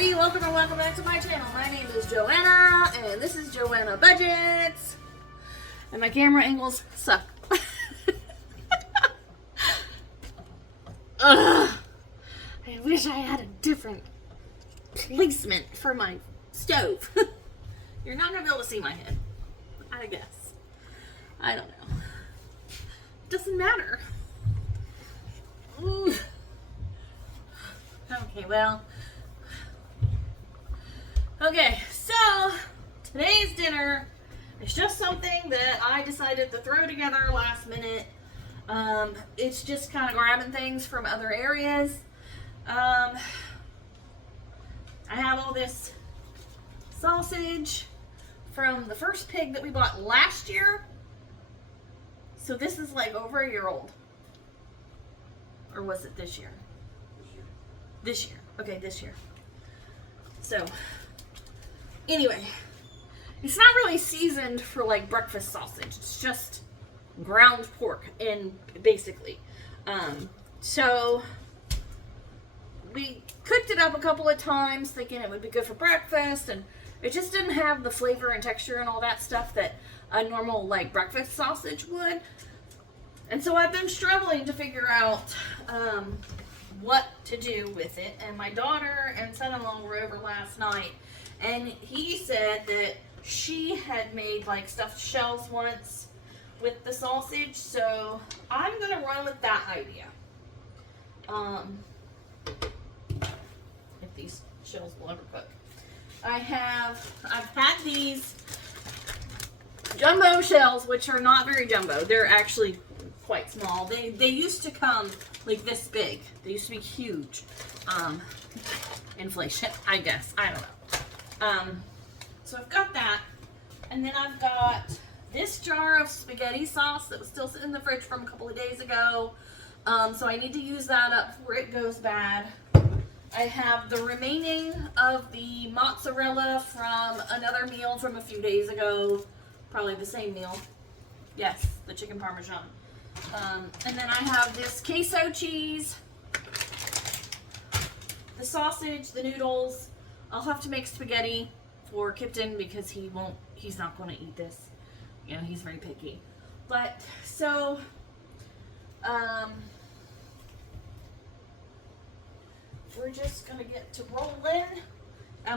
everybody, welcome back to my channel. My name is Joanna, and this is Joanna Budgets. And my camera angles suck. Ugh. I wish I had a different placement for my stove. You're not gonna be able to see my head, I guess. I don't know. Doesn't matter. Ooh. Okay, well. Okay, so today's dinner is just something that I decided to throw together last minute. It's just kind of grabbing things from other areas. I have all this sausage from the first pig that we bought last year. So this is like over a year old. Or was it this year? This year. Okay, this year. So, anyway, it's not really seasoned for like breakfast sausage. It's just ground pork, and basically. So, we cooked it up a couple of times thinking it would be good for breakfast, and it just didn't have the flavor and texture and all that stuff that a normal like breakfast sausage would. And so I've been struggling to figure out what to do with it. And my daughter and son-in-law were over last night, and he said that she had made like stuffed shells once with the sausage. So I'm gonna run with that idea. If these shells will ever cook. I've had these jumbo shells, which are not very jumbo. They're actually quite small. They used to come like this big. They used to be huge. Inflation, I guess. I don't know. So I've got that. And then I've got this jar of spaghetti sauce that was still sitting in the fridge from a couple of days ago. So I need to use that up before it goes bad. I have the remaining of the mozzarella from another meal from a few days ago. Probably the same meal. Yes, the chicken parmesan. And then I have this queso cheese, the sausage, the noodles. I'll have to make spaghetti for Kipton because he's not going to eat this. You know, he's very picky. But, so, we're just going to get to rolling.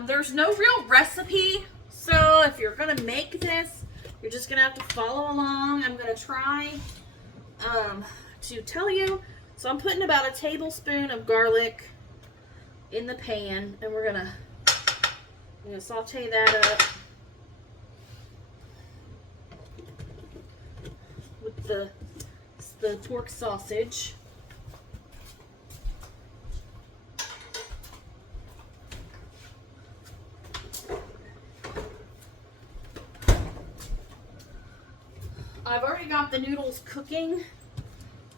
There's no real recipe, so if you're going to make this, you're just going to have to follow along. I'm going to try to tell you. So I'm putting about a tablespoon of garlic in the pan, and we're gonna saute that up with the pork sausage. I've already got the noodles cooking.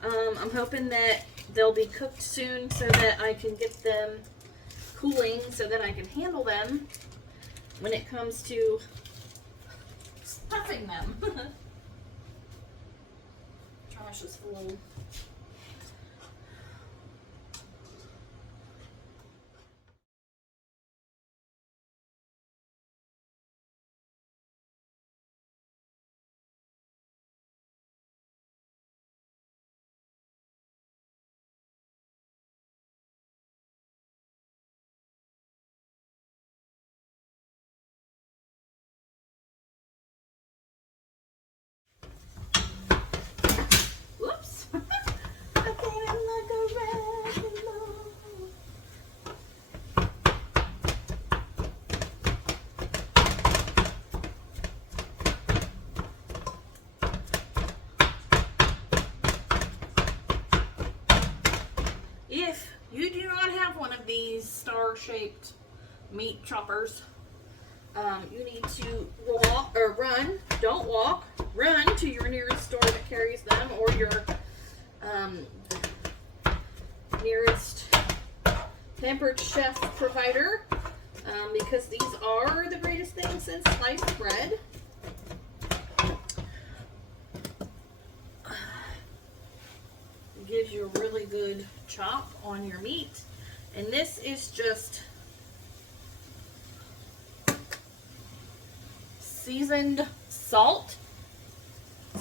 I'm hoping that they'll be cooked soon so that I can get them cooling so that I can handle them when it comes to stuffing them. Trash is full. If you do not have one of these star-shaped meat choppers, you need to run to your nearest store that carries them, or your nearest Pampered Chef provider, because these are the greatest thing since sliced bread. It gives you a really good chop on your meat. And this is just seasoned salt.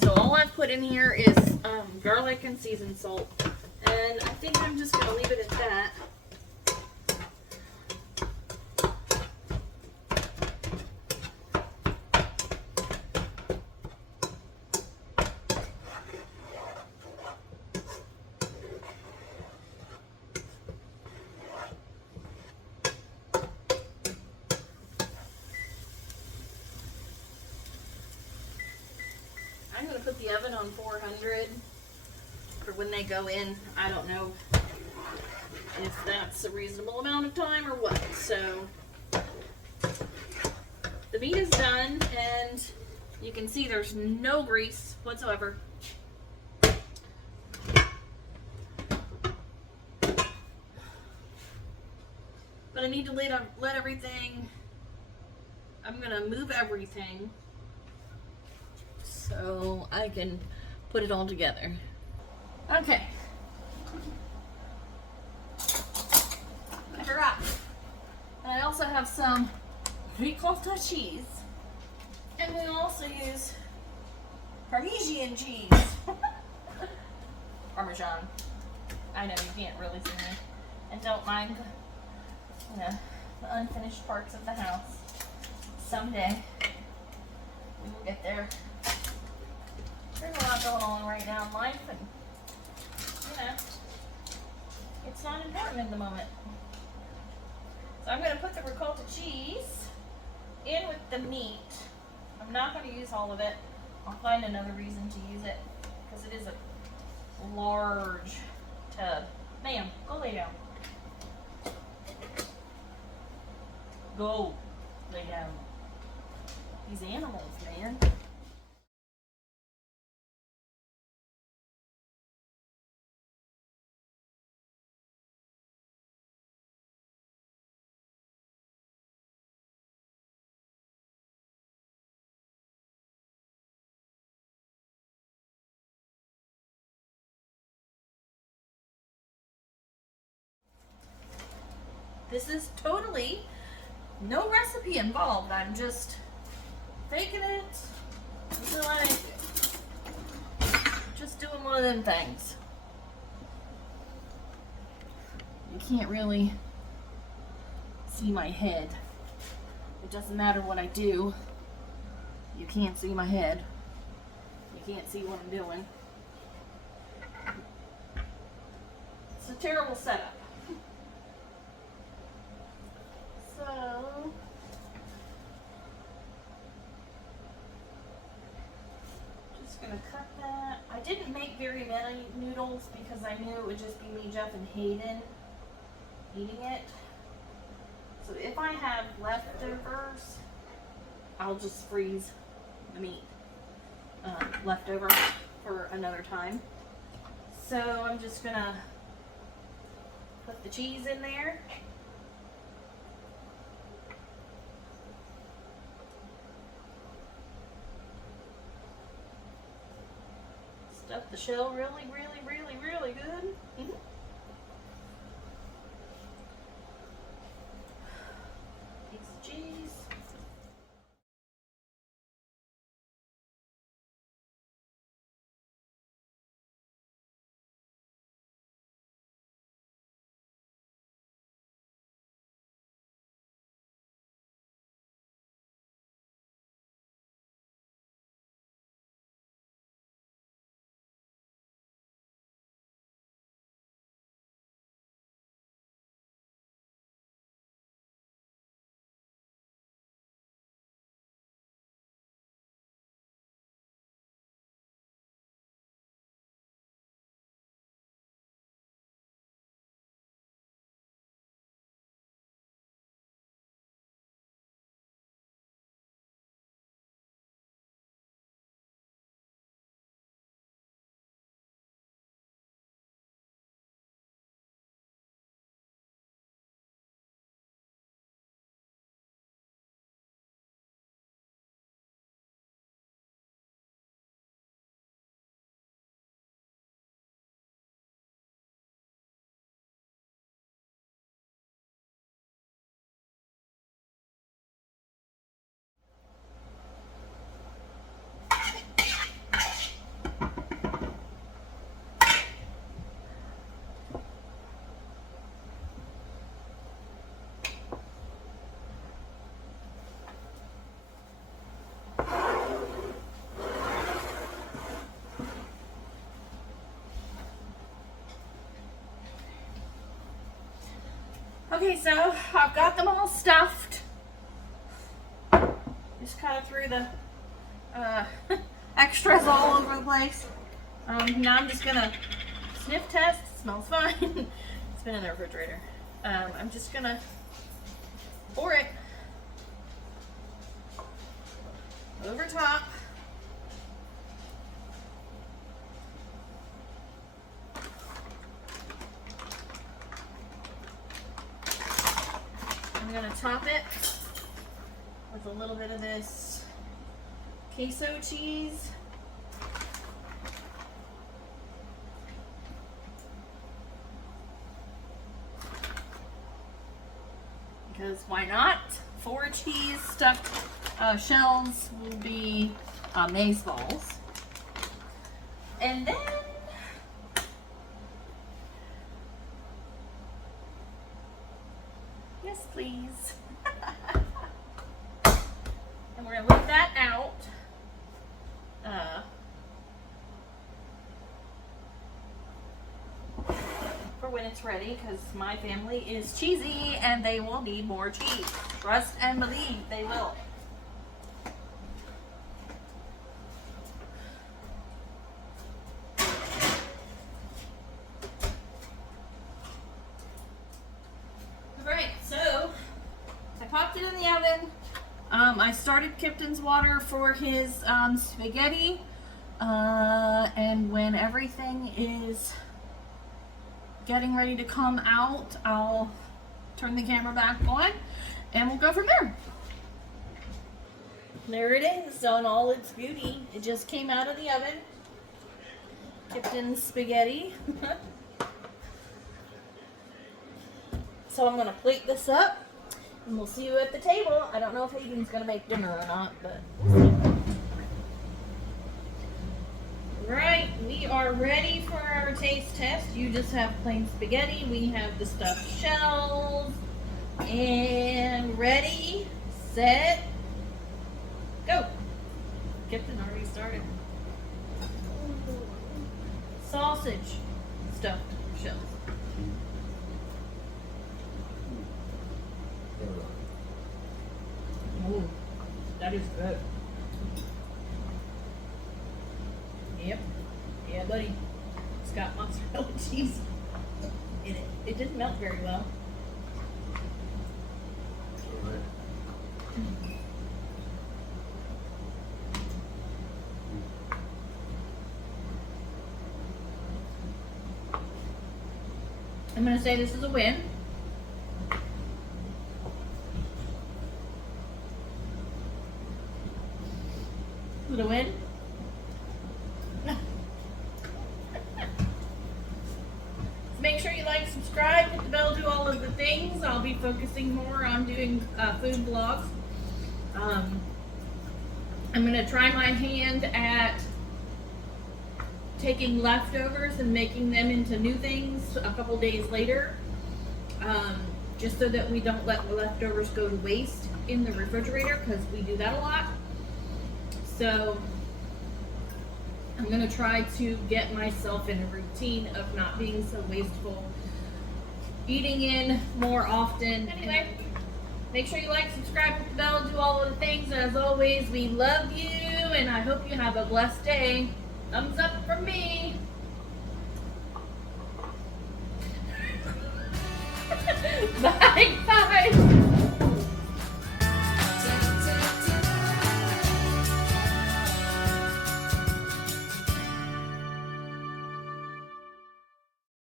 So all I've put in here is garlic and seasoned salt. And I think I'm just going to leave it at that. I'm going to put the oven on 400 for when they go in. I don't know if that's a reasonable amount of time or what. So the meat is done, and you can see there's no grease whatsoever. But I need to let everything, I'm going to move everything so I can put it all together. Okay. I forgot. And I also have some ricotta cheese. And we also use Parmesan cheese. Parmesan. I know you can't really see me. And don't mind the unfinished parts of the house. Someday we will get there. There's a lot going on right now in life, and it's not important in the moment. So I'm going to put the ricotta cheese in with the meat. I'm not going to use all of it. I'll find another reason to use it because it is a large tub. Ma'am, go lay down. Go lay down. These animals, man. This is totally no recipe involved. I'm just faking it until I make it. Just doing one of them things. You can't really see my head. It doesn't matter what I do. You can't see my head. You can't see what I'm doing. It's a terrible setup. So, just gonna cut that. I didn't make very many noodles because I knew it would just be me, Jeff, and Hayden eating it. So if I have leftovers, I'll just freeze the meat leftover for another time. So I'm just gonna put the cheese in there. Stuff the shell really, really, really, really good. Piece of cheese. Okay, so I've got them all stuffed. Just kind of threw the extras all over the place. Now I'm just gonna sniff test. It smells fine. It's been in the refrigerator. I'm just gonna pour it over top. I'm gonna top it with a little bit of this queso cheese. Because why not? 4 cheese stuffed shells will be maze balls. And then yes, please. And we're gonna leave that out. For when it's ready, because my family is cheesy and they will need more cheese. Trust and believe they will. Alright, so I popped it in the oven. I started Kipton's water for his spaghetti. And when everything is getting ready to come out, I'll turn the camera back on and we'll go from there. There it is on all its beauty. It just came out of the oven. Kipton's spaghetti. So I'm gonna plate this up and we'll see you at the table. I don't know if Hayden's gonna make dinner or not, but right, we are ready for our taste test. You just have plain spaghetti. We have the stuffed shells. And ready, set, go. Kipton already started. Sausage stuffed shells. Ooh, that is good. Yep. Yeah, buddy. It's got mozzarella cheese in it. It didn't melt very well. I'm going to say this is a win. Is it a win? Make sure you like, subscribe, hit the bell, do all of the things. I'll be focusing more on doing food vlogs. I'm going to try my hand at taking leftovers and making them into new things a couple days later. Just so that we don't let the leftovers go to waste in the refrigerator, because we do that a lot. So I'm going to try to get myself in a routine of not being so wasteful, eating in more often. Anyway, make sure you like, subscribe, hit the bell, do all of the things. As always, we love you, and I hope you have a blessed day. Thumbs up from me. Bye.